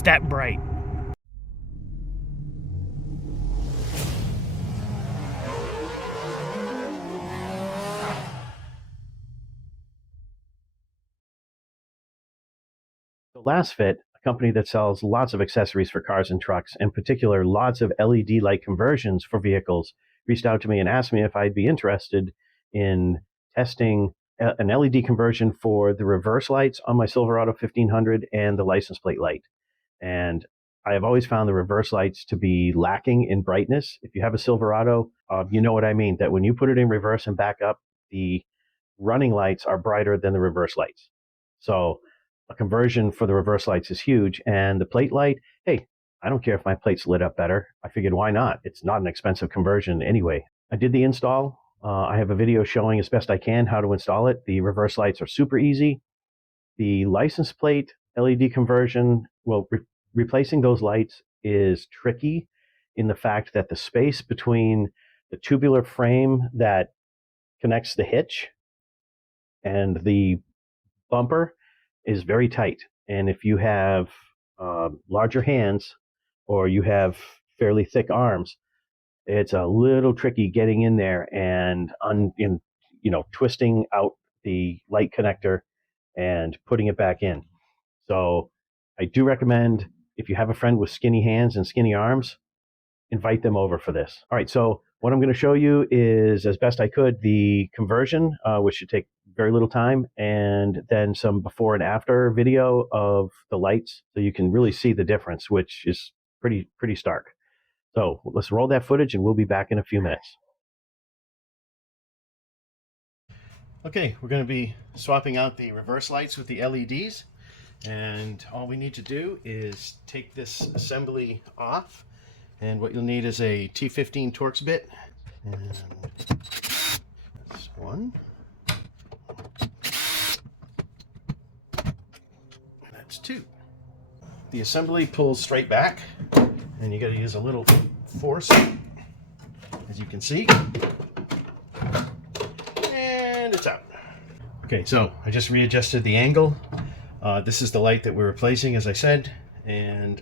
It's that bright. Lasfit, a company that sells lots of accessories for cars and trucks, in particular lots of LED light conversions for vehicles, reached out to me and asked me if I'd be interested in testing an LED conversion for the reverse lights on my Silverado 1500 and the license plate light. And I have always found the reverse lights to be lacking in brightness. If you have a Silverado, you know what I mean, that when you put it in reverse and back up, the running lights are brighter than the reverse lights. So a conversion for the reverse lights is huge. And the plate light, hey, I don't care if my plate's lit up better. I figured, why not? It's not an expensive conversion anyway. I did the install. I have a video showing as best I can how to install it. The reverse lights are super easy. The license plate LED conversion, well, replacing those lights is tricky in the fact that the space between the tubular frame that connects the hitch and the bumper is very tight. And if you have larger hands or you have fairly thick arms, it's a little tricky getting in there and twisting out the light connector and putting it back in. So I do recommend, if you have a friend with skinny hands and skinny arms, invite them over for this. All right, so what I'm going to show you is, as best I could, the conversion, which should take very little time, and then some before and after video of the lights, so you can really see the difference, which is pretty stark. So let's roll that footage, and we'll be back in a few minutes. Okay, we're going to be swapping out the reverse lights with the LEDs, and all we need to do is take this assembly off. And what you'll need is a T15 Torx bit. And that's one. And that's two. The assembly pulls straight back, and you got to use a little force, as you can see. And it's out. Okay, so I just readjusted the angle. This is the light that we're replacing, as I said, and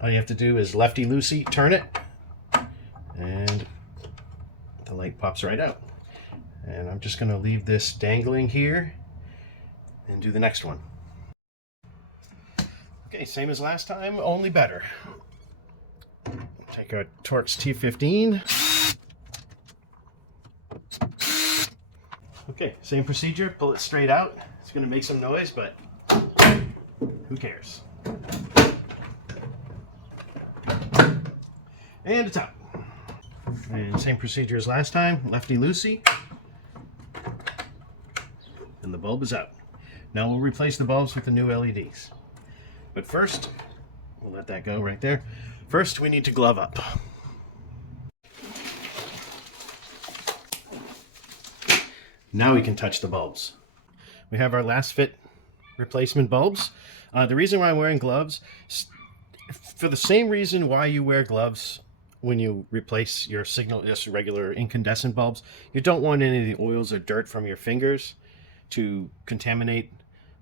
all you have to do is lefty-loosey turn it, and the light pops right out. And I'm just going to leave this dangling here and do the next one. Okay, same as last time, only better. Take our Torx T15. Okay, same procedure, pull it straight out. It's going to make some noise, but who cares? And it's out. And same procedure as last time, lefty-loosey. And the bulb is out. Now we'll replace the bulbs with the new LEDs. But first, we'll let that go right there. First, we need to glove up. Now we can touch the bulbs. We have our Lasfit replacement bulbs. The reason why I'm wearing gloves, for the same reason why you wear gloves when you replace your signal, just regular incandescent bulbs, you don't want any of the oils or dirt from your fingers to contaminate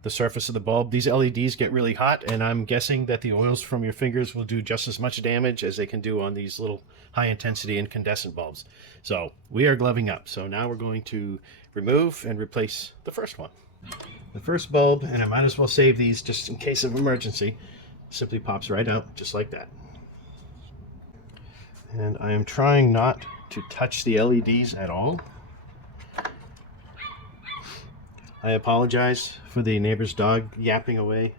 the surface of the bulb. These LEDs get really hot, and I'm guessing that the oils from your fingers will do just as much damage as they can do on these little high-intensity incandescent bulbs. So we are gloving up. So now we're going to remove and replace the first one. The first bulb, and I might as well save these just in case of emergency, simply pops right out just like that. And I am trying not to touch the LEDs at all. I apologize for the neighbor's dog yapping away.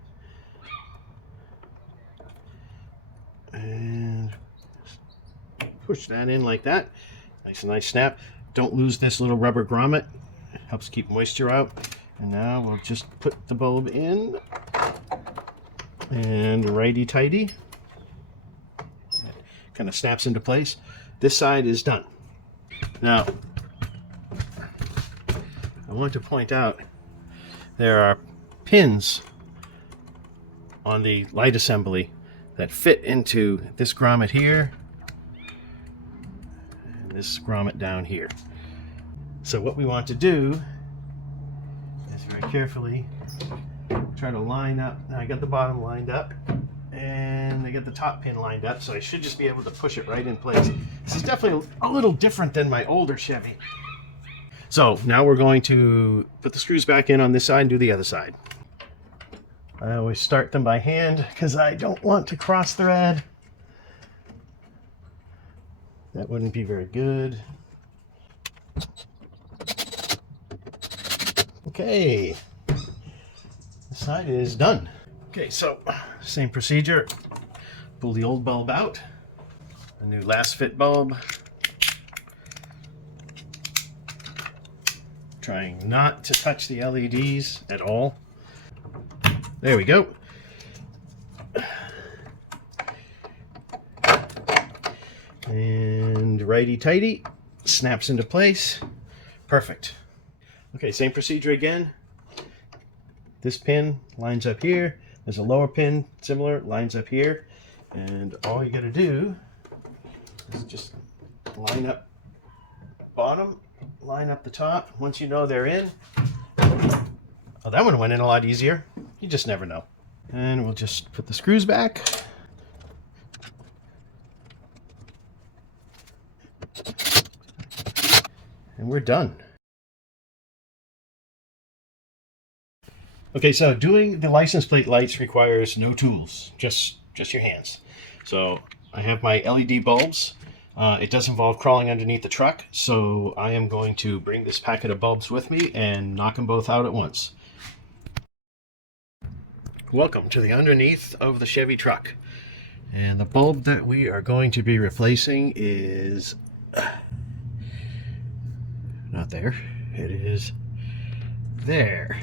And push that in like that. Nice snap. Don't lose this little rubber grommet. It helps keep moisture out. And now we'll just put the bulb in. And righty-tighty. Kind of snaps into place. This side is done. Now, I want to point out there are pins on the light assembly that fit into this grommet here and this grommet down here. So what we want to do is very carefully try to line up. Now I got the bottom lined up, And they get the top pin lined up, so I should just be able to push it right in place. This is definitely a little different than my older Chevy. So now we're going to put the screws back in on this side and do the other side. I always start them by hand because I don't want to cross thread. That wouldn't be very good. Okay, this side is done. Okay, so same procedure. Pull the old bulb out, a new Lasfit bulb. Trying not to touch the LEDs at all. There we go. And righty-tighty, snaps into place. Perfect. Okay, same procedure again. This pin lines up here. There's a lower pin, similar, lines up here. And all you gotta do is just line up bottom, line up the top. Once you know they're in, oh, that one went in a lot easier. You just never know. And we'll just put the screws back. And we're done. Okay, so doing the license plate lights requires no tools, just your hands. So I have my LED bulbs. It does involve crawling underneath the truck, so I am going to bring this packet of bulbs with me and knock them both out at once. Welcome to the underneath of the Chevy truck. And the bulb that we are going to be replacing is not there. It is there.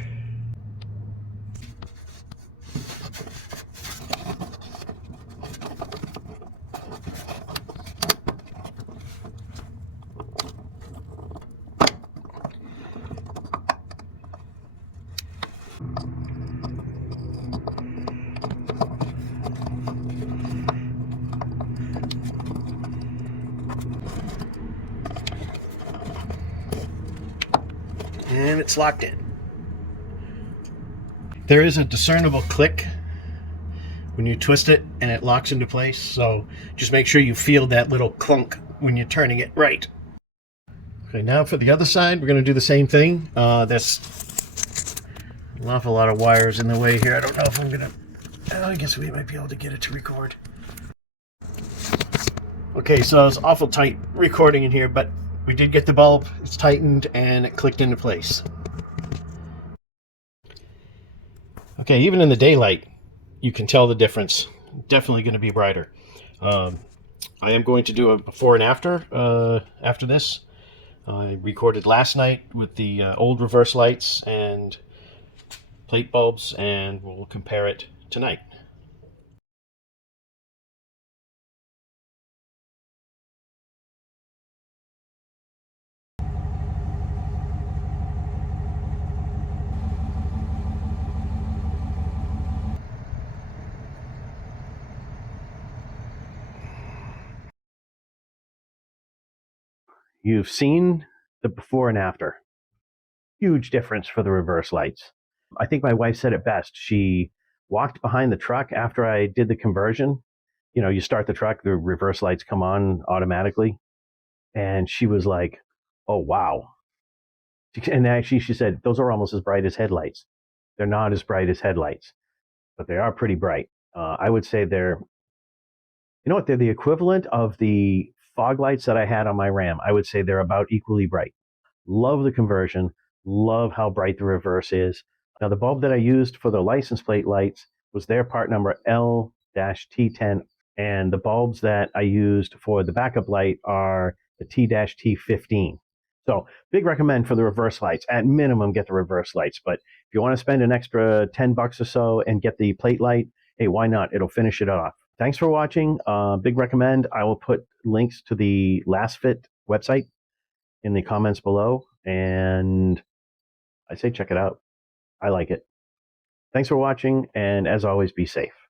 And it's locked in. There is a discernible click when you twist it and it locks into place, so just make sure you feel that little clunk when you're turning it right. Okay, now for the other side, we're going to do the same thing. There's an awful lot of wires in the way here. I don't know if I'm going to... I guess we might be able to get it to record. Okay, so it's awful tight recording in here, but we did get the bulb, it's tightened, and it clicked into place. Okay, even in the daylight, you can tell the difference. Definitely going to be brighter. I am going to do a before and after this. I recorded last night with the old reverse lights and plate bulbs, and we'll compare it tonight. You've seen the before and after. Huge difference for the reverse lights. I think my wife said it best. She walked behind the truck after I did the conversion. You know, you start the truck, the reverse lights come on automatically. And she was like, oh, wow. And actually, she said, those are almost as bright as headlights. They're not as bright as headlights, but they are pretty bright. I would say they're, you know what, they're the equivalent of the fog lights that I had on my Ram. I would say they're about equally bright. Love the conversion. Love how bright the reverse is. Now, the bulb that I used for the license plate lights was their part number L-T10, and the bulbs that I used for the backup light are the T-T15. So, big recommend for the reverse lights. At minimum, get the reverse lights. But if you want to spend an extra $10 or so and get the plate light, hey, why not? It'll finish it off. Thanks for watching. Big recommend. I will put links to the Lasfit website in the comments below, and I say check it out. I like it. Thanks for watching, and as always, be safe.